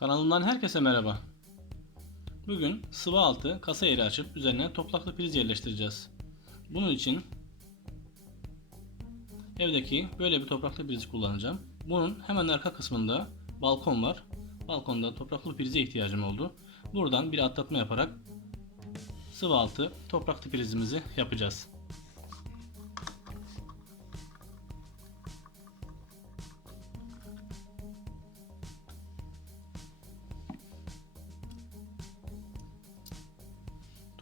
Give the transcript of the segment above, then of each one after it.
Kanalımdan herkese merhaba. Bugün sıvı altı kasa yeri açıp üzerine topraklı priz yerleştireceğiz. Bunun için evdeki böyle bir topraklı prizi kullanacağım. Bunun hemen arka kısmında balkon var. Balkonda topraklı prize ihtiyacım oldu. Buradan bir atlatma yaparak sıvı altı topraklı prizimizi yapacağız.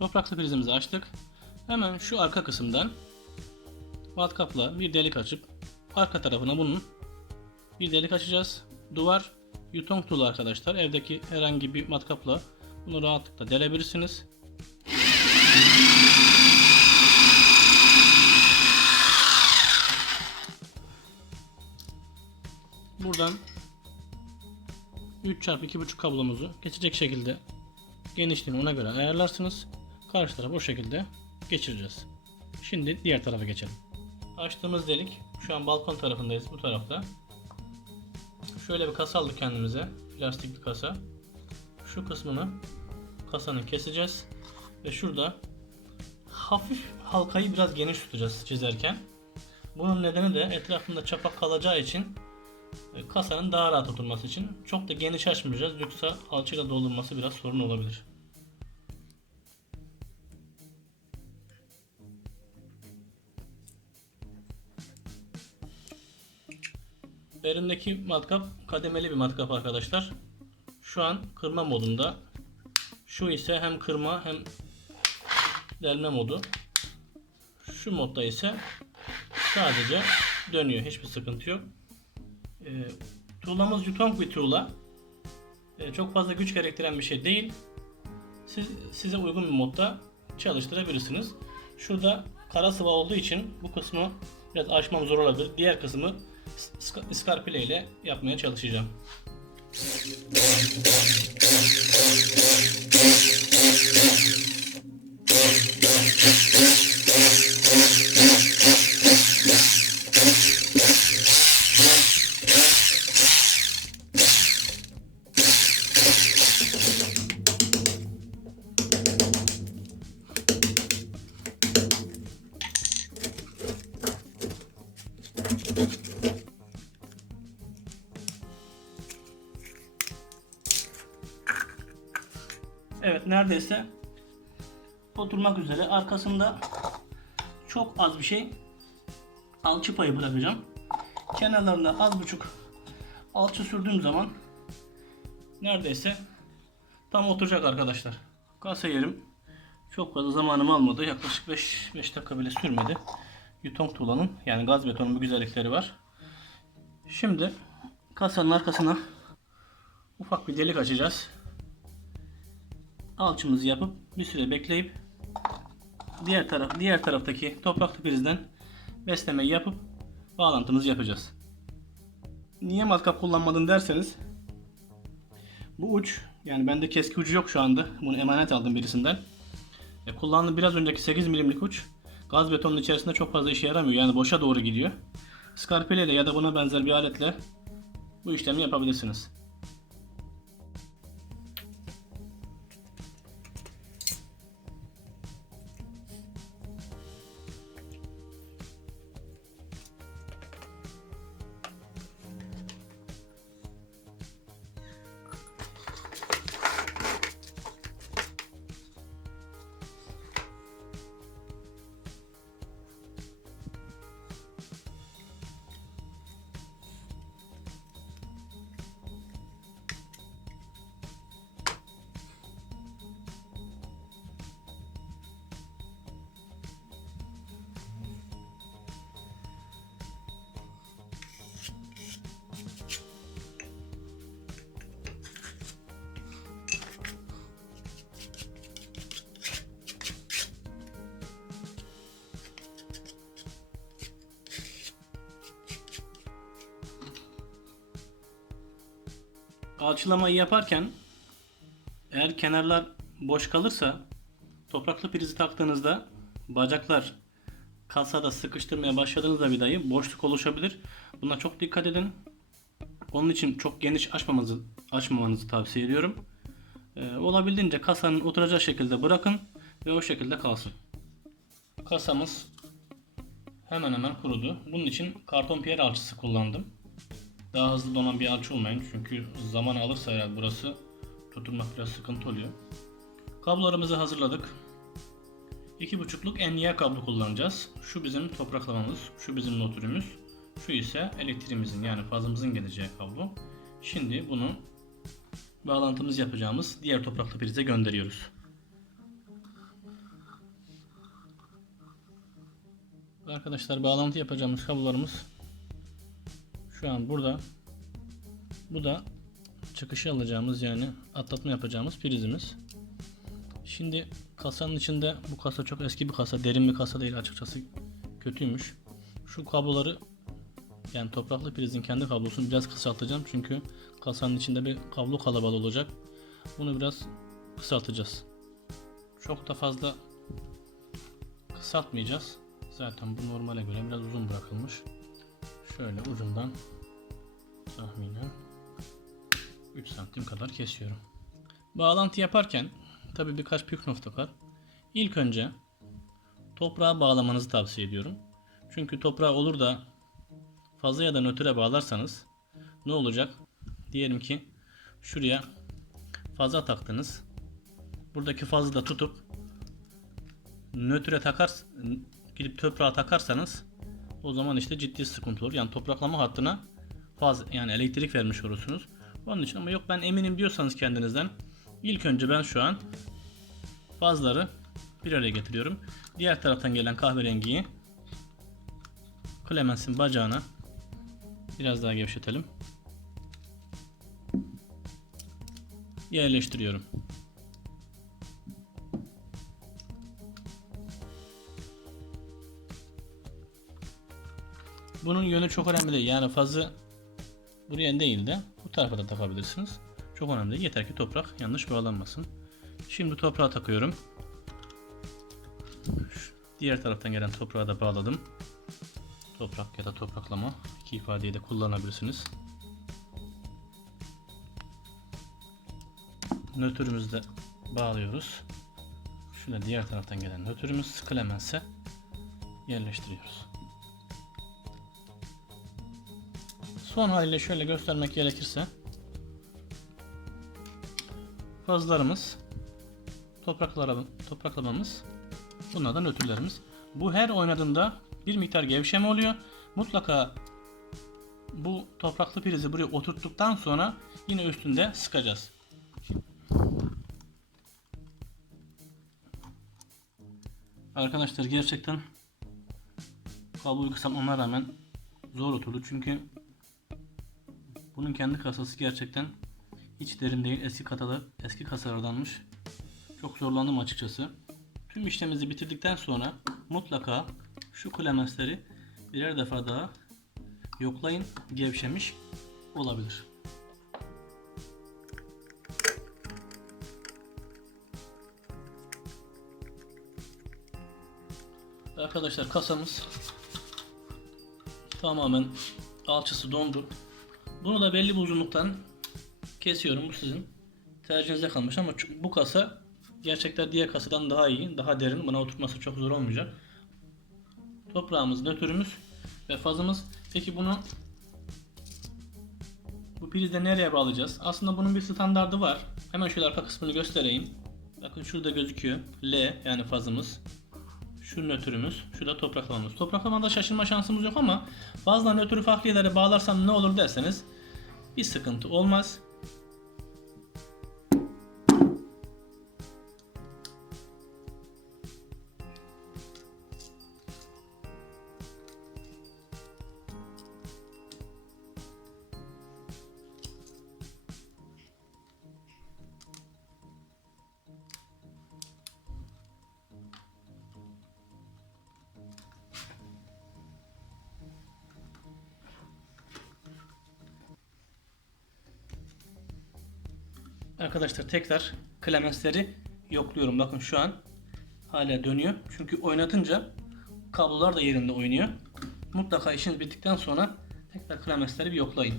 Topraklı prizimizi açtık. Hemen şu arka kısımdan matkapla bir delik açıp arka tarafına bunun bir delik açacağız. Duvar yutong tool arkadaşlar. Evdeki herhangi bir matkapla bunu rahatlıkla delebilirsiniz. Buradan 3 çarpı 2.5 kablomuzu geçecek şekilde genişliğini ona göre ayarlarsınız. Karşı tarafı o şekilde geçireceğiz. Şimdi diğer tarafa geçelim. Açtığımız delik şu an balkon tarafındayız bu tarafta. Şöyle bir kasa aldık kendimize. Plastik bir kasa. Şu kısmını kasanın keseceğiz. Ve şurada hafif halkayı biraz geniş tutacağız çizerken. Bunun nedeni de etrafında çapak kalacağı için e, kasanın daha rahat oturması için çok da geniş açmayacağız. Yoksa alçıyla doldurması biraz sorun olabilir. Elimdeki matkap kademeli bir matkap arkadaşlar. Şu an kırma modunda. Şu ise hem kırma hem delme modu. Şu modda ise sadece dönüyor. Hiçbir sıkıntı yok. E, tuğlamız yutong bir tuğla. E, çok fazla güç gerektiren bir şey değil. Siz, size uygun bir modda çalıştırabilirsiniz. Şurada kara sıva olduğu için bu kısmı biraz açmam zor olabilir. Diğer kısmı iskarpile ile yapmaya çalışacağım. Evet neredeyse oturmak üzere. Arkasında çok az bir şey alçı payı bırakacağım. Kenarlarında az buçuk alçı sürdüğüm zaman neredeyse tam oturacak arkadaşlar. Kasa yerim çok fazla zamanımı almadı. Yaklaşık 5, 5 dakika bile sürmedi. Yutong tuğlanın yani gaz betonun bu güzellikleri var. Şimdi kasanın arkasına ufak bir delik açacağız alçımızı yapıp bir süre bekleyip diğer taraf diğer taraftaki topraklı prizden beslemeyi yapıp bağlantımızı yapacağız. Niye matkap kullanmadın derseniz bu uç yani bende keski ucu yok şu anda. Bunu emanet aldım birisinden. E, kullandığım biraz önceki 8 milimlik uç gaz betonun içerisinde çok fazla işe yaramıyor. Yani boşa doğru gidiyor. Skarpeleyle ya da buna benzer bir aletle bu işlemi yapabilirsiniz. Alçılamayı yaparken eğer kenarlar boş kalırsa topraklı prizi taktığınızda bacaklar kasada sıkıştırmaya başladığınızda vidayı boşluk oluşabilir. Buna çok dikkat edin. Onun için çok geniş açmamanızı açmamanızı tavsiye ediyorum. Ee, olabildiğince kasanın oturacağı şekilde bırakın ve o şekilde kalsın. Kasamız hemen hemen kurudu. Bunun için karton piyer alçısı kullandım. Daha hızlı donan bir alçı olmayın çünkü zaman alırsa eğer burası tutturmak biraz sıkıntı oluyor. Kablolarımızı hazırladık. 2.5'luk NY kablo kullanacağız. Şu bizim topraklamamız, şu bizim notürümüz, şu ise elektriğimizin yani fazımızın geleceği kablo. Şimdi bunu bağlantımız yapacağımız diğer topraklı prize gönderiyoruz. Arkadaşlar bağlantı yapacağımız kablolarımız şu an burada. Bu da çıkışı alacağımız yani atlatma yapacağımız prizimiz. Şimdi kasanın içinde bu kasa çok eski bir kasa, derin bir kasa değil açıkçası kötüymüş. Şu kabloları yani topraklı prizin kendi kablosunu biraz kısaltacağım çünkü kasanın içinde bir kablo kalabalığı olacak. Bunu biraz kısaltacağız. Çok da fazla kısaltmayacağız. Zaten bu normale göre biraz uzun bırakılmış. Şöyle ucundan tahminen 3 santim kadar kesiyorum. Bağlantı yaparken tabi birkaç püf nokta var. İlk önce toprağa bağlamanızı tavsiye ediyorum. Çünkü toprağa olur da fazla ya da nötre bağlarsanız ne olacak? Diyelim ki şuraya fazla taktınız. Buradaki fazla da tutup nötre takar gidip toprağa takarsanız o zaman işte ciddi sıkıntı olur. Yani topraklama hattına faz yani elektrik vermiş olursunuz. Onun için ama yok ben eminim diyorsanız kendinizden ilk önce ben şu an fazları bir araya getiriyorum. Diğer taraftan gelen kahverengiyi Clemens'in bacağına biraz daha gevşetelim. Yerleştiriyorum. Bunun yönü çok önemli değil. Yani fazı buraya değil de bu tarafa da takabilirsiniz. Çok önemli değil. Yeter ki toprak yanlış bağlanmasın. Şimdi toprağa takıyorum. Şu diğer taraftan gelen toprağı da bağladım. Toprak ya da topraklama iki ifadeyi de kullanabilirsiniz. Nötrümüzü de bağlıyoruz. Şöyle diğer taraftan gelen nötrümüz Clemens'e yerleştiriyoruz. Son haliyle şöyle göstermek gerekirse fazlarımız topraklara, topraklamamız bunlar da nötrlerimiz. Bu her oynadığında bir miktar gevşeme oluyor. Mutlaka bu topraklı prizi buraya oturttuktan sonra yine üstünde sıkacağız. Arkadaşlar gerçekten kabloyu kısaltmama rağmen zor oturdu çünkü bunun kendi kasası gerçekten hiç derin değil. Eski katalı, eski kasalardanmış. Çok zorlandım açıkçası. Tüm işlemimizi bitirdikten sonra mutlaka şu klemensleri birer defa daha yoklayın. Gevşemiş olabilir. Arkadaşlar kasamız tamamen alçısı dondu. Bunu da belli bir uzunluktan kesiyorum. Bu sizin tercihinize kalmış ama bu kasa gerçekten diğer kasadan daha iyi, daha derin. Buna oturması çok zor olmayacak. Toprağımız, nötrümüz ve fazımız. Peki bunu bu prizde nereye bağlayacağız? Aslında bunun bir standardı var. Hemen şöyle arka kısmını göstereyim. Bakın şurada gözüküyor. L yani fazımız. Şu nötrümüz, şu da topraklamamız. Topraklamada şaşırma şansımız yok ama bazı nötrü fakriyelere bağlarsam ne olur derseniz bir sıkıntı olmaz. Arkadaşlar tekrar klemensleri yokluyorum. Bakın şu an hala dönüyor. Çünkü oynatınca kablolar da yerinde oynuyor. Mutlaka işiniz bittikten sonra tekrar klemensleri bir yoklayın.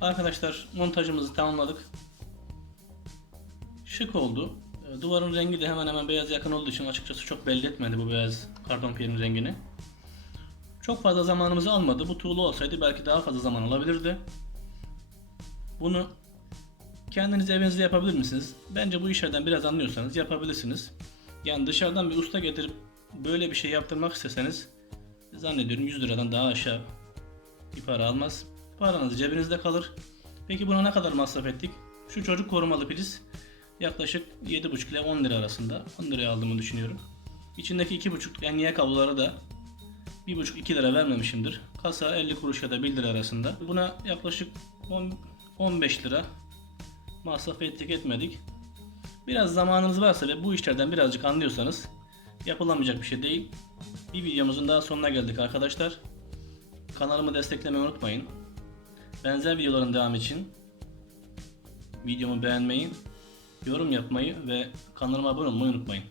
Arkadaşlar montajımızı tamamladık. Şık oldu. E, Duvarın rengi de hemen hemen beyaz yakın olduğu için açıkçası çok belli etmedi bu beyaz karton piyerin rengini. Çok fazla zamanımızı almadı. Bu tuğla olsaydı belki daha fazla zaman alabilirdi. Bunu kendiniz evinizde yapabilir misiniz? Bence bu işlerden biraz anlıyorsanız yapabilirsiniz. Yani dışarıdan bir usta getirip böyle bir şey yaptırmak isteseniz zannediyorum 100 liradan daha aşağı bir para almaz. Paranız cebinizde kalır. Peki buna ne kadar masraf ettik? Şu çocuk korumalı priz yaklaşık 7,5 ile 10 lira arasında. 10 liraya aldığımı düşünüyorum. İçindeki 2,5 enliye kabloları da 1,5-2 lira vermemişimdir. Kasa 50 kuruş ya da 1 lira arasında. Buna yaklaşık 10, 15 lira masraf ettik etmedik. Biraz zamanınız varsa ve bu işlerden birazcık anlıyorsanız yapılamayacak bir şey değil. Bir videomuzun daha sonuna geldik arkadaşlar. Kanalımı desteklemeyi unutmayın. Benzer videoların devamı için videomu beğenmeyi, yorum yapmayı ve kanalıma abone olmayı unutmayın.